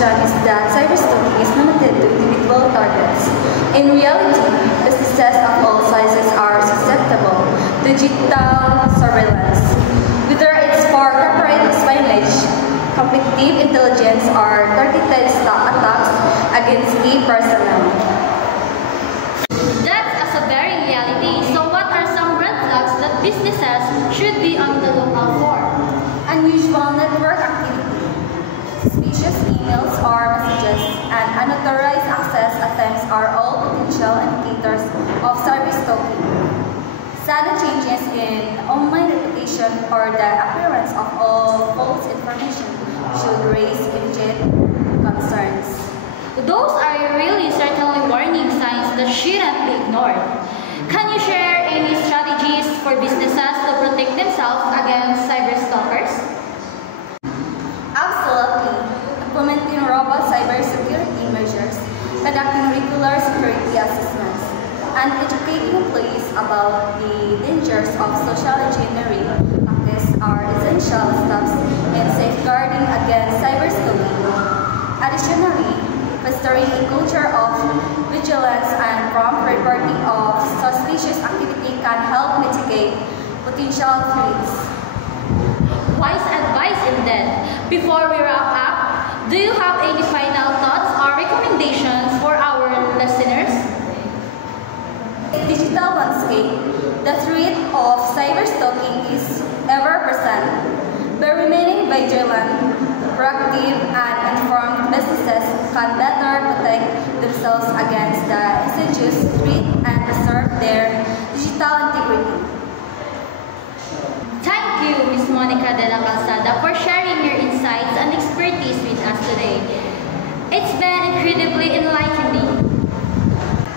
assumption is that cyberstalking is limited to individual targets. In reality, businesses of all sizes are susceptible to digital surveillance, whether it's for corporate espionage, competitive intelligence, or targeted attacks against key personnel. That's a very reality. So what are some red flags that businesses should be on the lookout for? Unusual network activity, suspicious emails or messages, and unauthorized access attempts are all potential indicators of cyberstalking. Sudden changes in online reputation or the appearance of all false information should raise immediate concerns. Those are really certainly warning signs that shouldn't be ignored. Can you share any strategies for businesses to protect themselves against cyberstalkers? Absolutely. Implementing robust cybersecurity measures, conducting regular security assessments, and educating employees about the dangers of social engineering practice are essential steps in safeguarding against cyberstalking. Additionally, fostering a culture of vigilance and prompt reporting of suspicious activity can help mitigate potential threats. Wise advice indeed. Before we wrap up, do you have any final thoughts or recommendations for our listeners? In the digital landscape, the threat of cyberstalking is ever present. By remaining vigilant, proactive, and informed, businesses can better protect themselves against the insidious threat and preserve their digital integrity. Thank you, Ms. Monica de la Calzada, for sharing your insights and expertise with us today. It's been incredibly enlightening.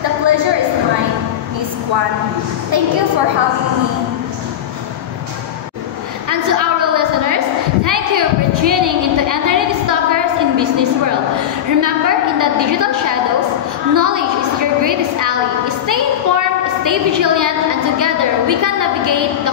The pleasure is mine, Ms. Kwan. Thank you for having me. And to our listeners, thank you for tuning into Internet Stalkers in Business World. Remember, in the digital shadows, knowledge is your greatest ally. Stay informed, stay vigilant, and together we can navigate the